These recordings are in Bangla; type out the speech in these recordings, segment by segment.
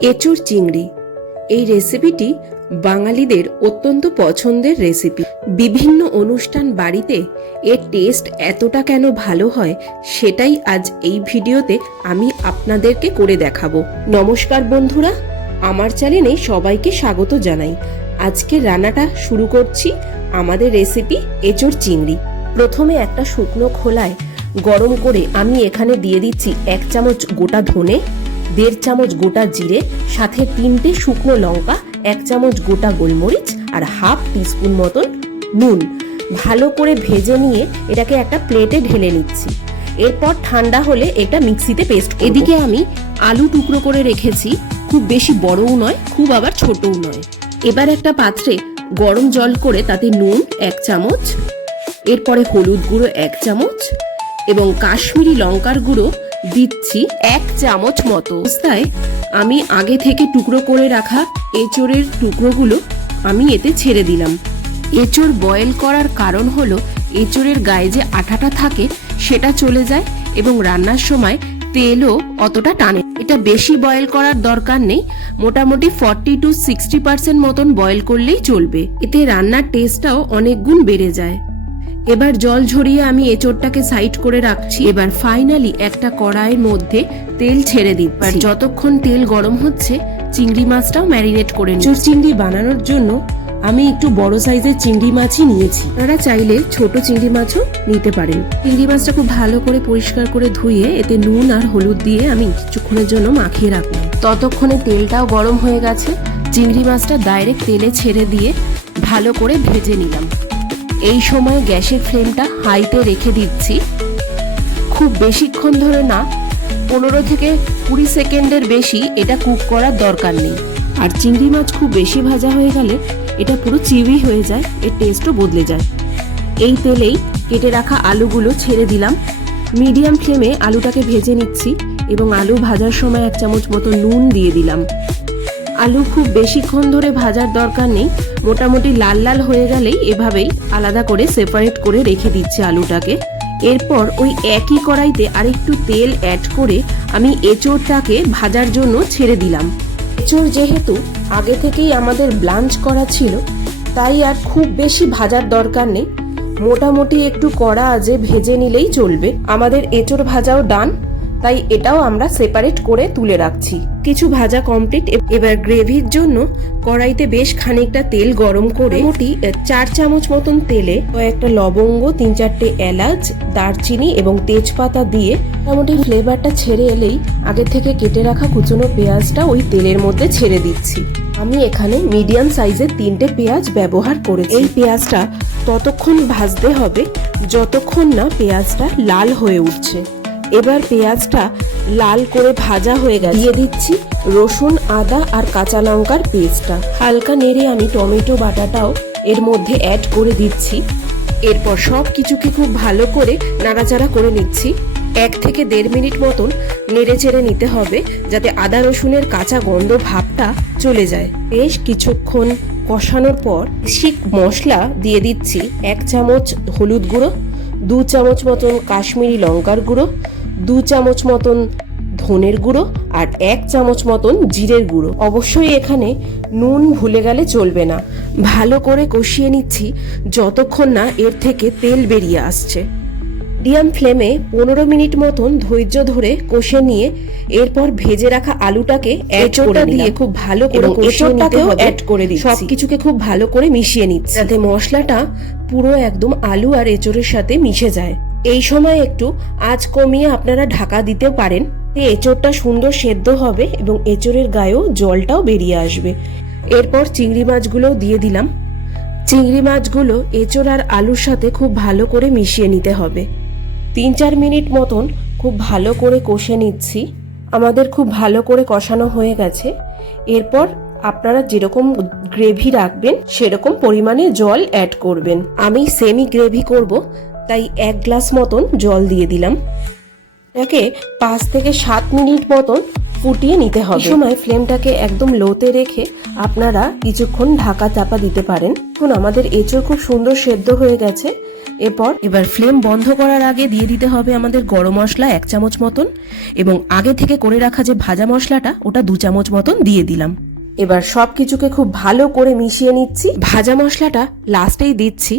এঁচোড় চিংড়ি এই রেসিপিটি বাঙালিদের অত্যন্ত পছন্দের রেসিপি। বিভিন্ন অনুষ্ঠান বাড়িতে এর টেস্ট এতটা কেন ভালো হয় সেটাই আজ এই ভিডিওতে আমি আপনাদেরকে করে দেখাবো। নমস্কার বন্ধুরা, আমার চ্যানেলে সবাইকে স্বাগত জানাই। আজকে রান্নাটা শুরু করছি আমাদের রেসিপি এঁচোড় চিংড়ি। প্রথমে একটা শুকনো খোলায় গরম করে আমি এখানে দিয়ে দিচ্ছি 1 চামচ গোটা ধনে, 1.5 চামচ গোটা জিরে, সাথে 3টে শুকনো লঙ্কা, 1 চামচ গোটা গোলমরিচ আর হাফ টিস্পুন মতন নুন। ভালো করে ভেজে নিয়ে এটাকে একটা প্লেটে ঢেলে নিচ্ছি। এরপর ঠান্ডা হলে এটা মিক্সিতে পেস্ট করব। এদিকে আমি আলু টুকরো করে রেখেছি, খুব বেশি বড়ও নয় খুব আবার ছোটও নয়। এবার একটা পাত্রে গরম জল করে তাতে নুন 1 চামচ, এরপরে হলুদ গুঁড়ো 1 চামচ এবং কাশ্মীরি লঙ্কার গুঁড়ো দিচ্ছি 1 চামচ মতো। অবস্থায় আমি আগে থেকে টুকরো করে রাখা এঁচোড়ের টুকরোগুলো আমি এতে ছেড়ে দিলাম। এঁচোড় বয়েল করার কারণ হলো এঁচোড়ের গায়ে যে আঠাটা থাকে সেটা চলে যায় এবং রান্নার সময় তেলও অতটা টানে। এটা বেশি বয়েল করার দরকার নেই, মোটামুটি 40 to 60% মতন বয়েল করলেই চলবে। এতে রান্নার টেস্টটাও অনেক গুণ বেড়ে যায়। এবার জল ঝরিয়ে আমি এঁচোড়টাকে সাইড করে রাখছি। এবার ফাইনালি একটা কড়াইয়ের মধ্যে তেল ছেড়ে দিচ্ছি। আর যতক্ষণ তেল গরম হচ্ছে চিংড়ি মাছটাও ম্যারিনেট করে নিচ্ছি। এঁচোড় চিংড়ি বানানোর জন্য আমি একটু বড় সাইজের চিংড়ি মাছই নিয়েছি। আপনারা চাইলে ছোট চিংড়ি মাছও নিতে পারেন। চিংড়ি মাছটা খুব ভালো করে পরিষ্কার করে ধুয়ে এতে নুন আর হলুদ দিয়ে আমি কিছুক্ষণের জন্য মাখিয়ে রাখলাম। ততক্ষণে তেলটাও গরম হয়ে গেছে। চিংড়ি মাছটা ডাইরেক্ট তেলে ছেড়ে দিয়ে ভালো করে ভেজে নিলাম। এই সময় গ্যাসের ফ্লেমটা হাইতে রেখে দিচ্ছি। খুব বেশিক্ষণ ধরে না, 15 থেকে 20 সেকেন্ডের বেশি এটা কুক করার দরকার নেই। আর চিংড়ি মাছ খুব বেশি ভাজা হয়ে গেলে এটা পুরো চিউই হয়ে যায়, এর টেস্টও বদলে যায়। এই তেলেই কেটে রাখা আলুগুলো ছেড়ে দিলাম। মিডিয়াম ফ্লেমে আলুটাকে ভেজে নিচ্ছি এবং আলু ভাজার সময় 1 চামচ মতো নুন দিয়ে দিলাম। আলু খুব বেশিক্ষণ ধরে ভাজার দরকার নেই, মোটামুটি লাল লাল হয়ে গেলেই এভাবেই আলাদা করে সেপারেট করে রেখে দিচ্ছি আলুটাকে। এরপর ওই একই কড়াইতে আরেকটু তেল অ্যাড করে আমি এঁচোড়টাকে ভাজার জন্য ছেড়ে দিলাম। এঁচোড় যেহেতু আগে থেকেই আমাদের ব্লাঞ্চ করা ছিল তাই আর খুব বেশি ভাজার দরকার নেই, মোটামুটি একটু কড়া আজে ভেজে নিলেই চলবে। আমাদের এঁচোড় ভাজাও ডান, তাই এটাও আমরা সেপারেট করে তুলে রাখছি। কিছু ভাজা কমপ্লিট। এবার গ্রেভির জন্য কড়াইতে বেশ খানিকটা তেল গরম করে মোটামুটি 4 চামচ মতন তেলে কয়েকটা লবঙ্গ, 3-4টে এলাচ, দারচিনি এবং তেজপাতা দিয়ে মোটামুটি ফ্লেভারটা ছেড়ে এলেই আগে থেকে কেটে রাখা কুচনো পেঁয়াজটা ওই তেলের মধ্যে ছেড়ে দিচ্ছি। আমি এখানে মিডিয়াম সাইজের 3টে পেঁয়াজ ব্যবহার করেছি। এই পেঁয়াজটা ততক্ষণ ভাজতে হবে যতক্ষণ না পেঁয়াজটা লাল হয়ে উঠছে। এবার পেঁয়াজটা লাল করে ভাজা হয়ে গেছে, দিয়ে দিচ্ছি রসুন, আদা আর কাঁচা লঙ্কার পেস্টটা। হালকা নেড়ে আমি টমেটো বাটাটাও এর মধ্যে অ্যাড করে দিচ্ছি। এরপর সব কিছুকে খুব ভালো করে নাড়াচাড়া করে নিচ্ছি। 1 থেকে 1.5 মিনিট মতন নেড়ে চেড়ে নিতে হবে যাতে আদা রসুনের কাঁচা গন্ধ ভাবটা চলে যায়। বেশ কিছুক্ষণ কষানোর পর বেসিক মশলা দিয়ে দিচ্ছি। 1 চামচ হলুদ গুঁড়ো, 2 চামচ মতন কাশ্মীরি লঙ্কার গুঁড়ো, 2 চামচ মতন ধনের গুঁড়ো আর 1 চামচ মতন জিরের গুঁড়ো। অবশ্যই এখানে নুন ভুলে গেলে চলবে না। ভালো করে কষিয়ে নিচ্ছি যতক্ষণ না এর থেকে তেল বেরিয়ে আসছে। মিডিয়াম ফ্লেমে 15 মিনিট মতন ধৈর্য ধরে কষে নিয়ে এরপর ভেজে রাখা আলুটাকে এঁচোড়টা দিয়ে খুব ভালো করে কষিয়ে নিতে হবে। অ্যাড করে দিচ্ছি। সবকিছুকে খুব ভালো করে মিশিয়ে নিচ্ছি যাতে মশলাটা পুরো একদম আলু আর এঁচোড়ের সাথে মিশে যায়। এই সময় একটু আঁচ কমিয়ে আপনারা ঢাকা দিতে পারেন, এঁচোড়টা সুন্দর সেদ্ধ হবে এবং এঁচোড়ের গায়েও জলটাও বেরিয়ে আসবে। এরপর চিংড়ি মাছগুলো দিয়ে দিলাম। চিংড়ি মাছগুলো এঁচোড় আর আলুর সাথে খুব ভালো করে মিশিয়ে নিতে হবে। 3-4 মিনিট মতন খুব ভালো করে কষে নিচ্ছি। আমাদের খুব ভালো করে কষানো হয়ে গেছে। এরপর আপনারা যেরকম গ্রেভি রাখবেন সেরকম পরিমাণে জল অ্যাড করবেন। আমি সেমি গ্রেভি করব তাই 1 গ্লাস মতন জল দিয়ে দিলাম। এটাকে 5 থেকে 7 মিনিট মতন ফুটিয়ে নিতে হবে। এই সময় ফ্লেমটাকে একদম লোতে রেখে আপনারা কিছুক্ষণ ঢাকা চাপা দিতে পারেন। এখন আমাদের এঁচড় খুব সুন্দর সেদ্ধ হয়ে গেছে। এবার ফ্লেম বন্ধ করার আগে দিয়ে দিতে হবে আমাদের গরম মশলা 1 চামচ মতন, এবং আগে থেকে করে রাখা যে ভাজা মশলাটা ওটা 2 চামচ মতন দিয়ে দিলাম। এবার সবকিছুকে খুব ভালো করে মিশিয়ে নিচ্ছি। ভাজা মশলাটা লাস্টেই দিচ্ছি,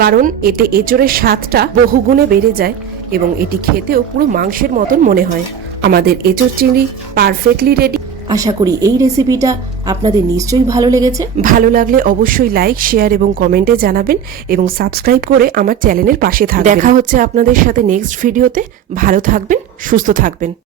কারণ এতে এঁচড়ের স্বাদটা বহুগুণে বেড়ে যায় এবং এটি খেতেও পুরো মাংসের মতন মনে হয়। আমাদের এঁচড় চিংড়ি পারফেক্টলি রেডি। আশা করি এই রেসিপিটা আপনাদের নিশ্চয়ই ভালো লেগেছে। ভালো লাগলে অবশ্যই লাইক, শেয়ার এবং কমেন্টে জানাবেন এবং সাবস্ক্রাইব করে আমার চ্যানেলের পাশে থাকবেন। দেখা হচ্ছে আপনাদের সাথে নেক্সট ভিডিওতে। ভালো থাকবেন, সুস্থ থাকবেন।